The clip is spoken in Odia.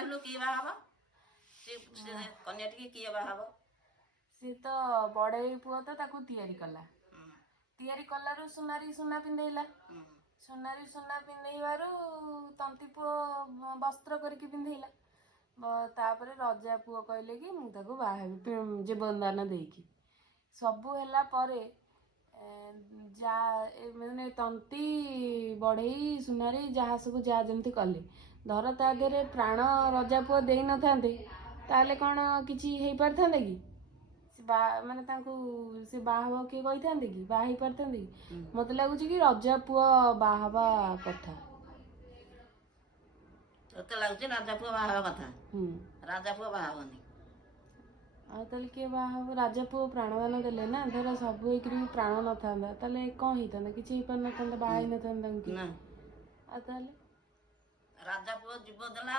କହିଲୁ କିଏ ବାହା ହବ ସେ କନ୍ୟାଟିକି କିଏ ବାହା ହବ? ସିଏ ତ ବଡ଼େଇ ପୁଅ ତ ତାକୁ ତିଆରି କଲା। ତିଆରି କଲାରୁ ସୁନାରୀ ସୁନା ପିନ୍ଧେଇଲା। ସୁନାରୀ ସୁନା ପିନ୍ଧେଇବାରୁ ତନ୍ତୀ ପୁଅ ବସ୍ତ୍ର କରିକି ପିନ୍ଧେଇଲା। ତାପରେ ରଜା ପୁଅ କହିଲେ କି ମୁଁ ତାକୁ ବାହା ହେବି ଜୀବନଦାନ ଦେଇକି। ସବୁ ହେଲା ପରେ ମାନେ ତନ୍ତୀ ବଢ଼େଇ ସୁନାରୀ ଯାହା ସବୁ ଯାହା ଯେମିତି କଲେ, ଧର ତା ଦେହରେ ପ୍ରାଣ ରଜା ପୁଅ ଦେଇନଥାନ୍ତେ ତାହେଲେ କ'ଣ କିଛି ହେଇପାରିଥାନ୍ତା କି? ମାନେ ତାଙ୍କୁ ସେ ବାହା ହବା କିଏ କହିଥାନ୍ତେ କି? ବାହା ହେଇପାରିଥାନ୍ତେ କି? ମତେ ଲାଗୁଛି କି ରଜା ପୁଅ ବାହା ହବା କଥା। ତତେ ଲାଗୁଛି ରାଜା ପୁଅ ବାହା ହବା କଥା? ରାଜା ପୁଅ ବାହା ହବନି। ଆଉ ତାହେଲେ କିଏ ବାହା ହବ? ରାଜା ପୁଅ ପ୍ରାଣଦାନ ଦେଲେ ନା, ଧର ସବୁ ହେଇକିରି ବି ପ୍ରାଣ ନଥାନ୍ତା ତାହେଲେ କ'ଣ ହେଇଥାନ୍ତା? କିଛି ହେଇପାରିନଥାନ୍ତା, ବାହା ହେଇନଥାନ୍ତା ତାଙ୍କୁ। ଆଉ ତାହେଲେ ରାଜା ପୁଅ ଜୀବ ଦେଲା